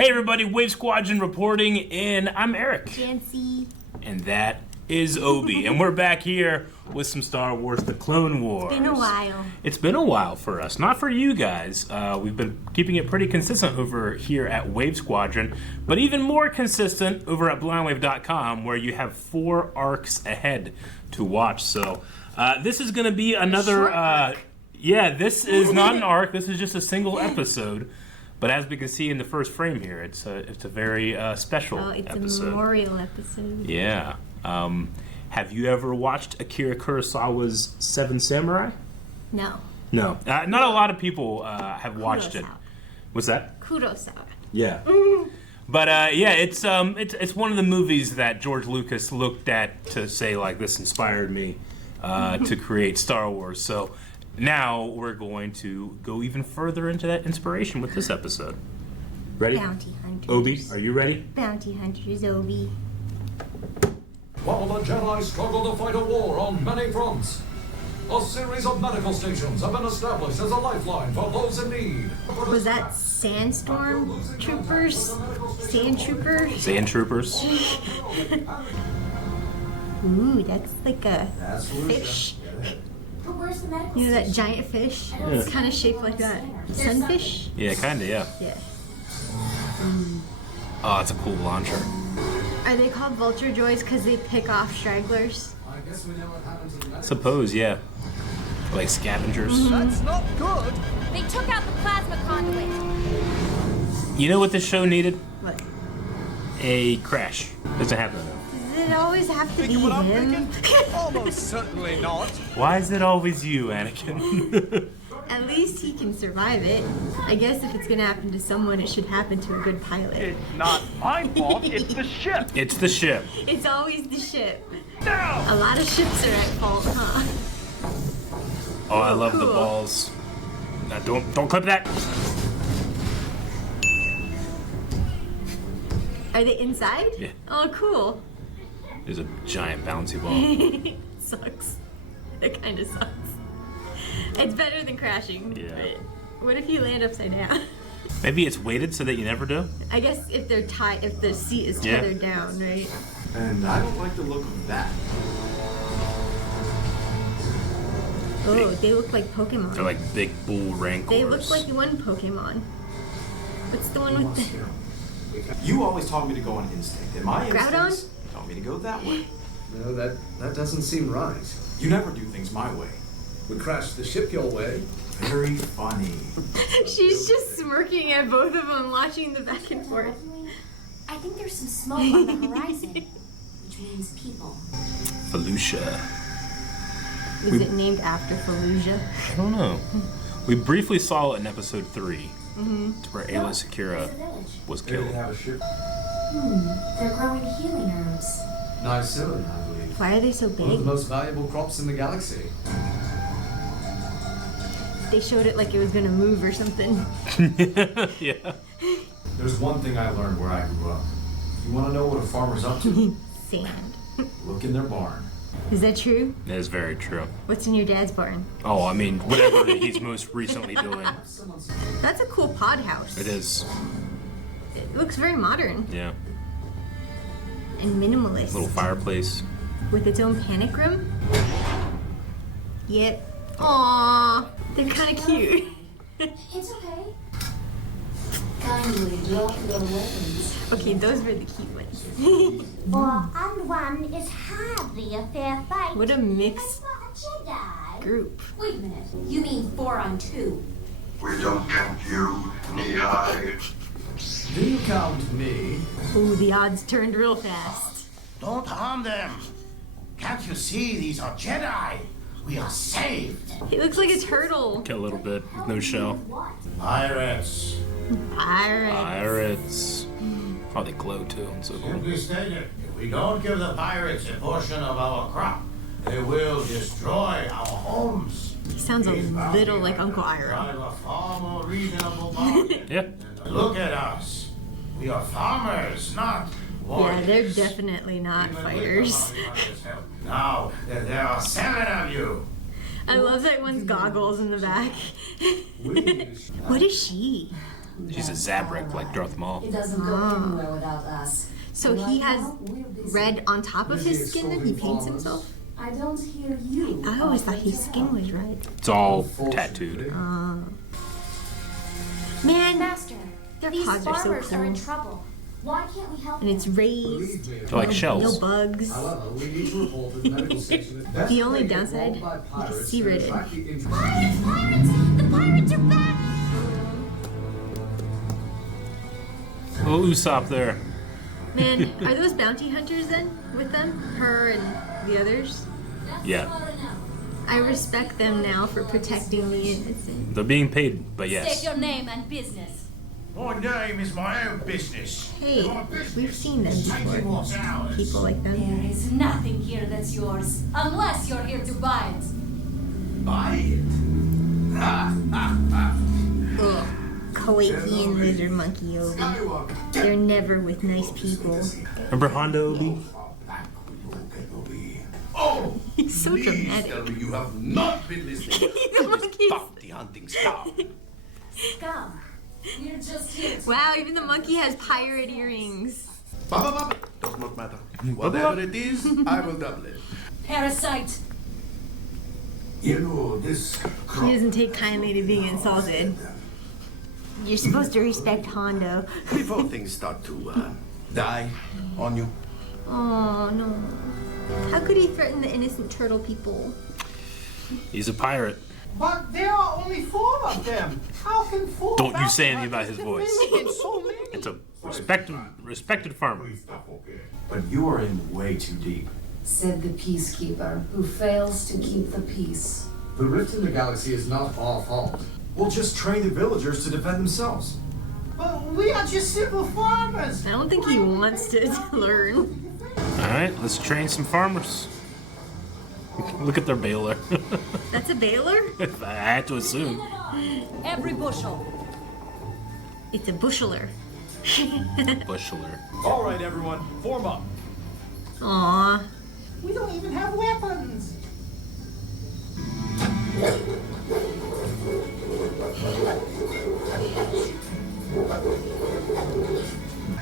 Hey everybody, Wave Squadron reporting, and I'm Eric. Janci. And that is Obi, and we're back here with some Star Wars: The Clone Wars. It's been a while. It's been a while for us, not for you guys. We've been keeping it pretty consistent over here at Wave Squadron, but even more consistent over at blindwave.com, where you have 4 arcs ahead to watch. So this is going to be another... yeah, this is not an arc. This is just a single episode. But as we can see in the first frame here, it's a very special episode. It's a memorial episode. Yeah. Have you ever watched Akira Kurosawa's Seven Samurai? No. No. Not a lot of people have watched it. What's that? Kurosawa. Yeah. But yeah, it's one of the movies that George Lucas looked at to say, like, this inspired me to create Star Wars. So now we're going to go even further into that inspiration with this episode. Ready? Bounty hunters. Obi, are you ready? Bounty hunters, Obi. While the Jedi struggle to fight a war on many fronts, a series of medical stations have been established as a lifeline for those in need. Was that Sandstorm Troopers? Sand Troopers? Sand Troopers. Ooh, that's like a fish. You know that giant fish? Yeah. It's kind of shaped like that. Sunfish? Yeah, kind of, yeah. Yeah. Oh, it's a cool launcher. Are they called vulture joys because they pick off stragglers? Suppose, yeah. Like scavengers. That's not good. They took out the plasma conduit. You know what this show needed? What? A crash. Doesn't happen enough. Does it always have to be Thinking what I'm him? thinking? Almost certainly not. Why is it always you, Anakin? At least he can survive it. I guess if it's gonna happen to someone, it should happen to a good pilot. It's not my fault, it's the ship. It's the ship. It's always the ship. Now! A lot of ships are at fault, huh? Oh, I love the Cool. balls. Now, don't clip that. Are they inside? Yeah. Oh, cool. There's a giant bouncy ball. Sucks. That kind of sucks. It's better than crashing. Yeah. But what if you land upside down? Maybe it's weighted so that you never do. I guess if they're tied, if the seat is Yeah. tethered down, right? And I don't like the look of that. Oh, they look like Pokemon. They're like big bull rancors. They look like one Pokemon. What's the one with the... You always taught me to go on instinct, and my Groudon? instincts taught me to go that way. No, that doesn't seem right. You never do things my way. We crashed the ship your way. Very funny. She's just smirking at both of them, watching the back and forth. I think there's some smoke on the horizon, which means people. Felucia. Is it named after Felucia? I don't know. We briefly saw it in episode 3. It's where Ayla Sakura It's a village. was Here they killed. have a ship. They're growing healing herbs. Niacin, I believe. Why are they so One of the big? most valuable crops in the galaxy. They showed it like it was gonna move or something. Yeah. There's one thing I learned where I grew up. You want to know what a farmer's up to? Sand. Look in their barn. Is that true? That is very true. What's in your dad's barn? Oh, I mean, whatever he's most recently doing. That's a cool pod house. It is. It looks very modern Yeah. and minimalist. Little fireplace. With its own panic room? Yep. Aww. They're kind of cute. It's okay. Kindly drop your weapons. Okay, those were the cute ones. 4 and 1 is hardly a fair fight. What a mixed For a Jedi. group. Wait a minute. You mean 4 on 2? We don't count you, knee-high. Do you count me? Ooh, the odds turned real fast. Don't harm them. Can't you see these are Jedi? We are saved. It looks like a turtle. A little bit with no shell. Pirates. Pirates. Pirates. Oh, they glow too. So cool. Simply stated, if we don't give the pirates a portion of our crop, they will destroy our homes. He sounds a little like Uncle Iroh. Drive a far more reasonable bargain. Yeah. Look at us. We are farmers, not warriors. Yeah, they're definitely not Even with fighters. the money's help. Now that there are 7 of you, I love that one's goggles in the back. What is she? She's a Zabrak, like Darth Maul. It doesn't go anywhere without us. So he has red on top of his skin that he paints himself? I don't hear you. I always thought his skin was red. It's all tattooed. Man, Master, their these paws are so farmers are in cool. trouble. Why can't we help And it's them? raised. They're like shells. No bugs. However, we need to report that the medical station is best The only protected downside, by you can pirates see to red. attract the interest- Pirates! Pirates! The pirates are back! Little Usopp there. Man, are those bounty hunters then with them? Her and the others? Yeah. I respect them now for protecting the innocent. They're being paid, but State yes. your name and business. My name is my own business. Hey, we've seen them before. People like them. There is nothing here that's yours, unless you're here to buy it. Buy it. Ugh. Koichi lizard monkey Obi. They're never with nice people. Remember Hondo Obi? Oh, He's so please dramatic. tell me you have not been listening to this monkeys. bounty hunting stuff. Scum. We're just here to Wow, even the monkey has pirate earrings. Does not matter. Whatever it is, I will double it. parasite. You know, this He doesn't take kindly to being insulted. You're supposed to respect Hondo. before things start to die on you. Oh no. How could he threaten the innocent turtle people? He's a pirate. But there are only 4 of them. How can 4? Don't you say anything about his voice. So many. It's a respected farmer. But you are in way too deep. Said the peacekeeper who fails to keep the peace. The rift in the galaxy is not our fault. We'll just train the villagers to defend themselves. But we are just simple farmers. I don't think he wants to learn. Alright, let's train some farmers. Look at their baler. That's a baler? I had to assume. Every bushel. It's a busheler. Busheler. All right, everyone, form up. Aww. We don't even have weapons.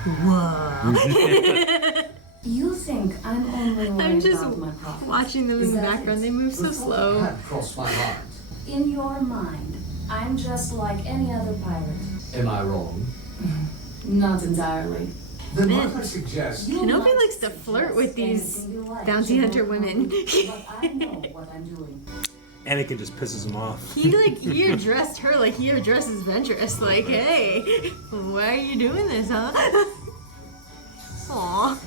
Whoa. You think I'm only worried I'm just about my profits. watching them in Is the that background. it? They move so The thought slow. had crossed my mind. In your mind, I'm just like any other pirate. Am I wrong? Not entirely. Then Man. might I suggest You Kenobi might likes to flirt with these anything you like, bounty hunter General women. Kenobi, but I know what I'm doing. Anakin just pisses him off. He addressed her like he addresses Ventress. Like, hey, why are you doing this, huh? Aw.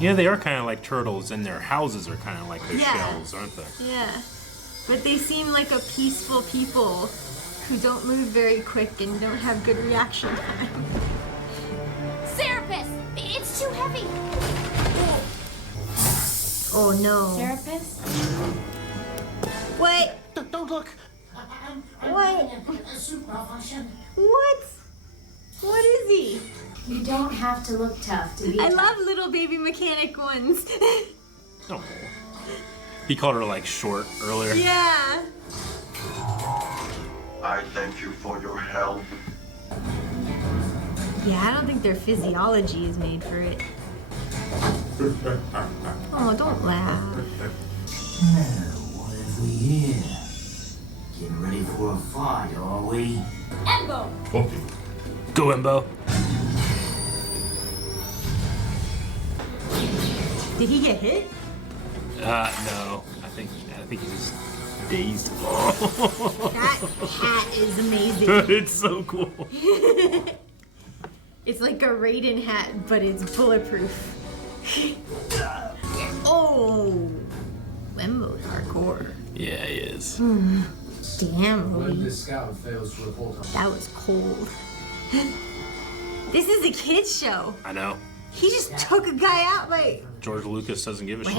Yeah, they are kind of like turtles, and their houses are kind of like their Yeah. shells, aren't they? Yeah. But they seem like a peaceful people who don't move very quick and don't have good reaction time. Serapis! It's too heavy. Oh no. Therapist? What? Don't look. What? What? What is he? You don't have to look tough to be I tough. love little baby mechanic ones. Oh. He called her like short earlier. Yeah. I thank you for your help. Yeah, I don't think their physiology is made for it. Oh, don't laugh. What have we here? Getting ready for a fight, are we? Embo! Go, Embo. Did he get hit? No. I think he's just dazed. That hat is amazing. It's so cool. It's like a Raiden hat, but it's bulletproof. Oh, Lembo's hardcore. Yeah, he is. Damn, when Obi. this scout fails to report us. That was cold. This is a kid's show. I know. He just took a guy out like. George Lucas doesn't give a shit.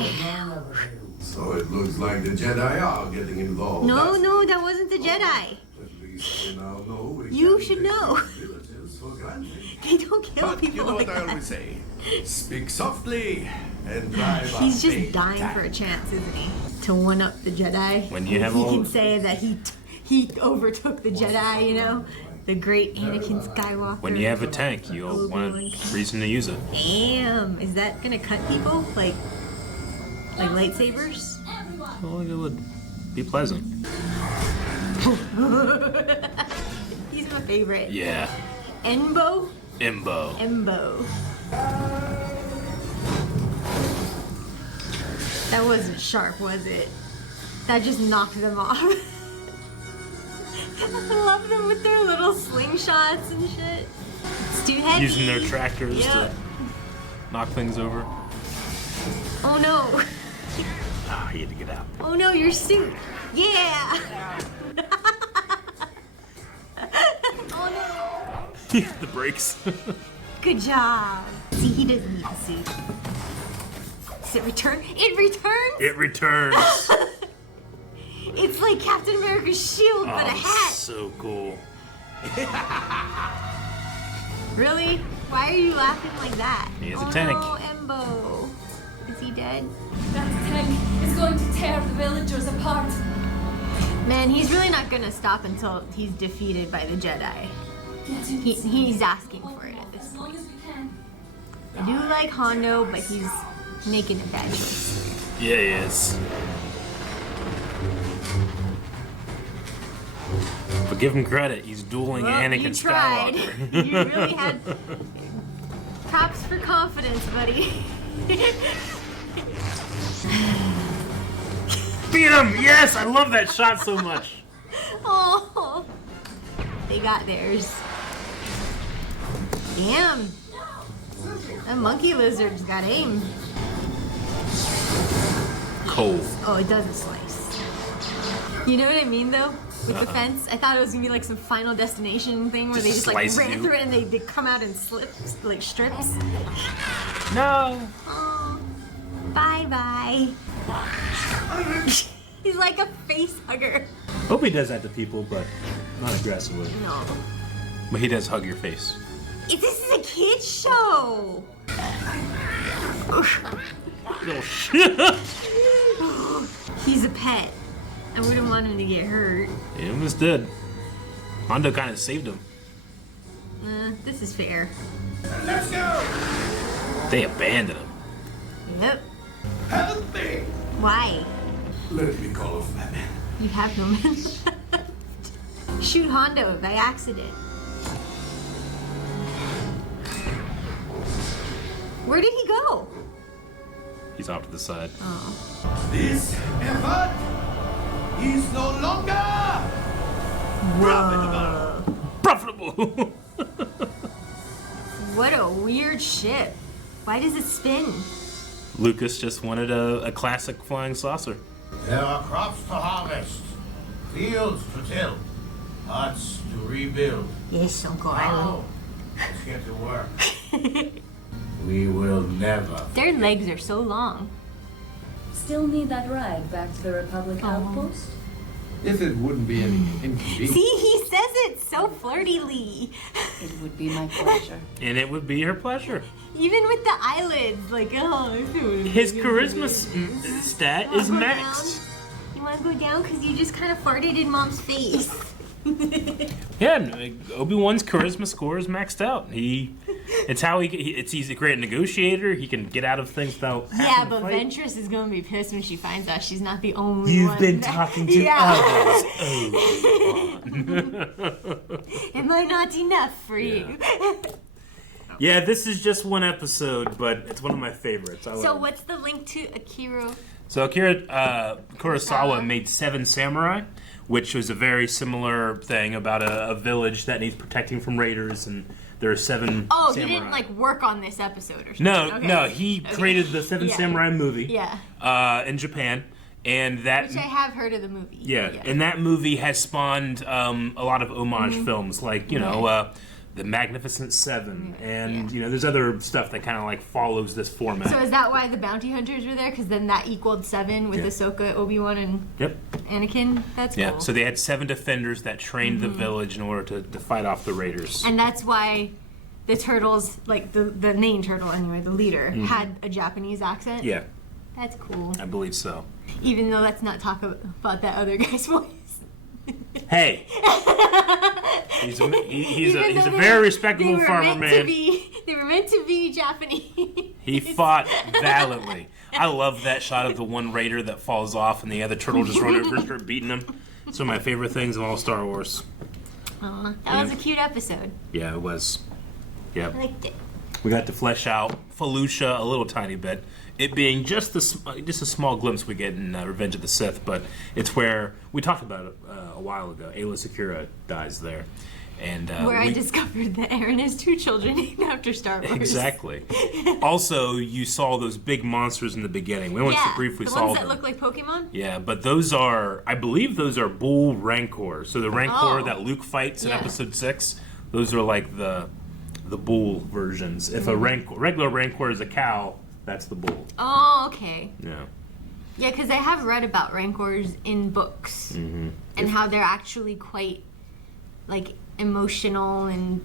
So it looks like the Jedi are getting involved. No, That's- no, that wasn't the Jedi. At least they now know we You can't should take know. these villages for granted. They don't kill But people you know like what I that. always say? Speak softly and drive a He's just big dying tank. for a chance, isn't he? To one up the Jedi. When you have he all- can say that he overtook the Jedi, you know. The great Anakin Skywalker. When you have a tank, you'll want a reason to use it. Damn, is that gonna cut people? Like lightsabers? Well, it would be pleasant. He's my favorite. Yeah. Embo? Embo. That wasn't sharp, was it? That just knocked them off. I love them with their little slingshots and shit. It's too heavy. Using their tractors to knock things over. Oh no. Ah, he had to get out. Oh no, your suit. Yeah. Oh no. The brakes. Good job. See, he doesn't need the suit. Does it return? It returns? It returns. It's like Captain America's shield, but a hat. So cool. Really? Why are you laughing like that? He has a tank. Oh, Embo. Is he dead? That tank is going to tear the villagers apart. Man, he's really not gonna stop until he's defeated by the Jedi. He's asking for it at this As long point. as we can. I do like Hondo, but he's making a bad choice. Yeah, he is. But give him credit, he's dueling Well, Anakin you tried. Skywalker. You really had props for confidence, buddy. Beat him! Yes! I love that shot so much. Oh, they got theirs. Damn. That monkey lizard's got aim. Cold. Oh, it doesn't slice. You know what I mean, though? With the fence, I thought it was gonna be like some Final Destination thing where Just they just like slice ran you. through it and they come out in slips, like strips. No. Oh, bye bye. He's like a face hugger. Hope he does that to people, but not aggressively. No. But he does hug your face. This is a kid's show. Oh shit! He's a pet. I wouldn't want him to get hurt. He almost did. Hondo kind of saved him. This is fair. Let's go! They abandoned him. Yep. Help me! Why? Let me call a friend. You have no men left. Shoot Hondo by accident. Where did he go? He's off to the side. Oh. This effort is no longer Profitable! What a weird ship. Why does it spin? Lucas just wanted a classic flying saucer. There are crops to harvest, fields to till, huts to rebuild. Yes, Uncle Now, let's get to work. We will never. Their legs are so long. Still need that ride back to the Republic outpost? If it wouldn't be any inconvenience. See, he says it so flirtily. It would be my pleasure. And it would be her pleasure. Even with the eyelids, like, oh. His charisma stat is Wanna go maxed. down? You want to go down because you just kind of farted in Mom's face. Yeah, Obi-Wan's charisma score is maxed out. He's a great negotiator. He can get out of things without Yeah, having but to fight. Ventress is gonna be pissed when she finds out she's not the only You've one. been talking to others. Am I not enough for you? Yeah, this is just one episode, but it's one of my favorites. I So love it. what's the link to Akira? So Akira Kurosawa made Seven Samurai, which was a very similar thing about a village that needs protecting from raiders, and there are seven Oh, samurai. he didn't like work on this episode or something. No, Okay. no, he created the Seven Yeah. Samurai movie Yeah. in Japan, and that Which I have heard of the movie. yeah, and that movie has spawned a lot of homage films, like The Magnificent Seven, and there's other stuff that kind of like follows this format. So is that why the bounty hunters were there? Because then that equaled 7 with Ahsoka, Obi-Wan, and Yep. Anakin? That's cool. Yeah, so they had 7 defenders that trained the village in order to fight off the raiders. And that's why the turtles, like the main turtle anyway, the leader, had a Japanese accent? Yeah, That's cool. I believe so. Even though let's not talk about that other guy's voice. Hey, he's a very respectable farmer man. They were meant to be Japanese. He fought valiantly. I love that shot of the one raider that falls off and the other turtle just run over and start beating him. It's one of my favorite things of all Star Wars. That was a cute episode. Yeah, it was. Yeah. I liked it. We got to flesh out Felucia a little tiny bit. It being just a small glimpse we get in Revenge of the Sith, but it's where we talked about it a while ago. Ayla Secura dies there, and where I discovered that Aaron has 2 children named after Star Wars. Exactly. Also, you saw those big monsters in the beginning. We only briefly saw them. The ones that look like Pokemon. Yeah, but those are, I believe, those are bull Rancors. So the Rancor that Luke fights in Episode 6, those are like the bull versions. If a regular Rancor is a cow, that's the bull. Oh, okay. Yeah. Yeah, because I have read about Rancors in books and how they're actually quite, like, emotional and,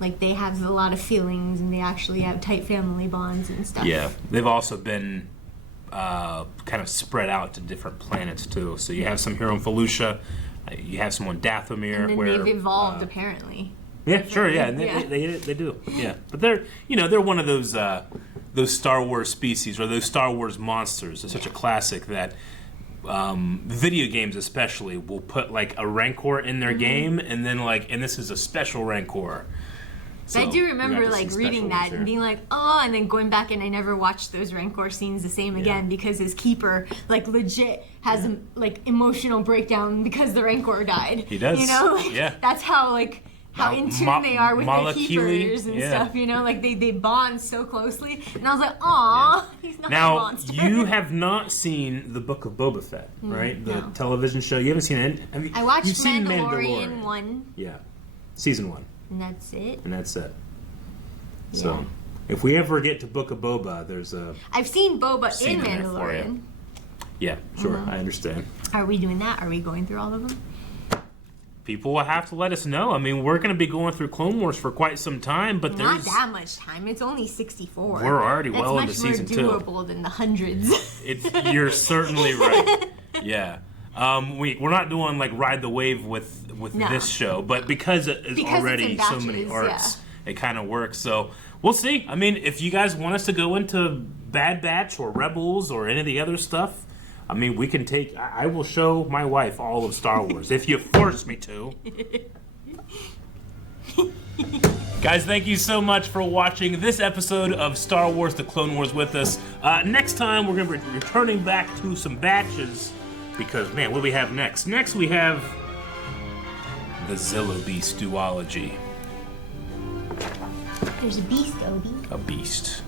like, they have a lot of feelings and they actually have tight family bonds and stuff. Yeah. They've also been kind of spread out to different planets, too. So you have some here on Felucia. You have some on Dathomir. And then where they've evolved, apparently. Yeah, sure, yeah. And they do. Yeah. But they're one of those Star Wars species or those Star Wars monsters. It's such a classic that video games especially will put like a Rancor in their game and then and this is a special Rancor. So I do remember like reading that and being like, oh, and then going back and I never watched those Rancor scenes the same again because his keeper like legit has a like emotional breakdown because the Rancor died. He does. You know? That's how how in tune they are with their keepers and stuff, you know, like they bond so closely. And I was like, aw, he's not a monster. Now, you have not seen the Book of Boba Fett, right? The television show. You haven't seen it. I watched Mandalorian 1. Yeah. Season 1. And that's it. Yeah. So, if we ever get to Book of Boba, there's a... I've seen Boba in Mandalorian. Yeah, sure. I understand. Are we doing that? Are we going through all of them? People will have to let us know. I mean, we're going to be going through Clone Wars for quite some time, but not that much time. It's only 64. We're already well into season 2. That's much more doable than the hundreds. You're certainly right. Yeah. We're not doing like ride the wave with this show, but because it is already so many arcs, it kind of works. So we'll see. I mean, if you guys want us to go into Bad Batch or Rebels or any of the other stuff, I mean, we can take... I will show my wife all of Star Wars, if you force me to. Guys, thank you so much for watching this episode of Star Wars The Clone Wars with us. Next time, we're going to be returning back to some batches, because, man, what do we have next? Next, we have the Zilla Beast duology. There's a beast, Obi. A beast.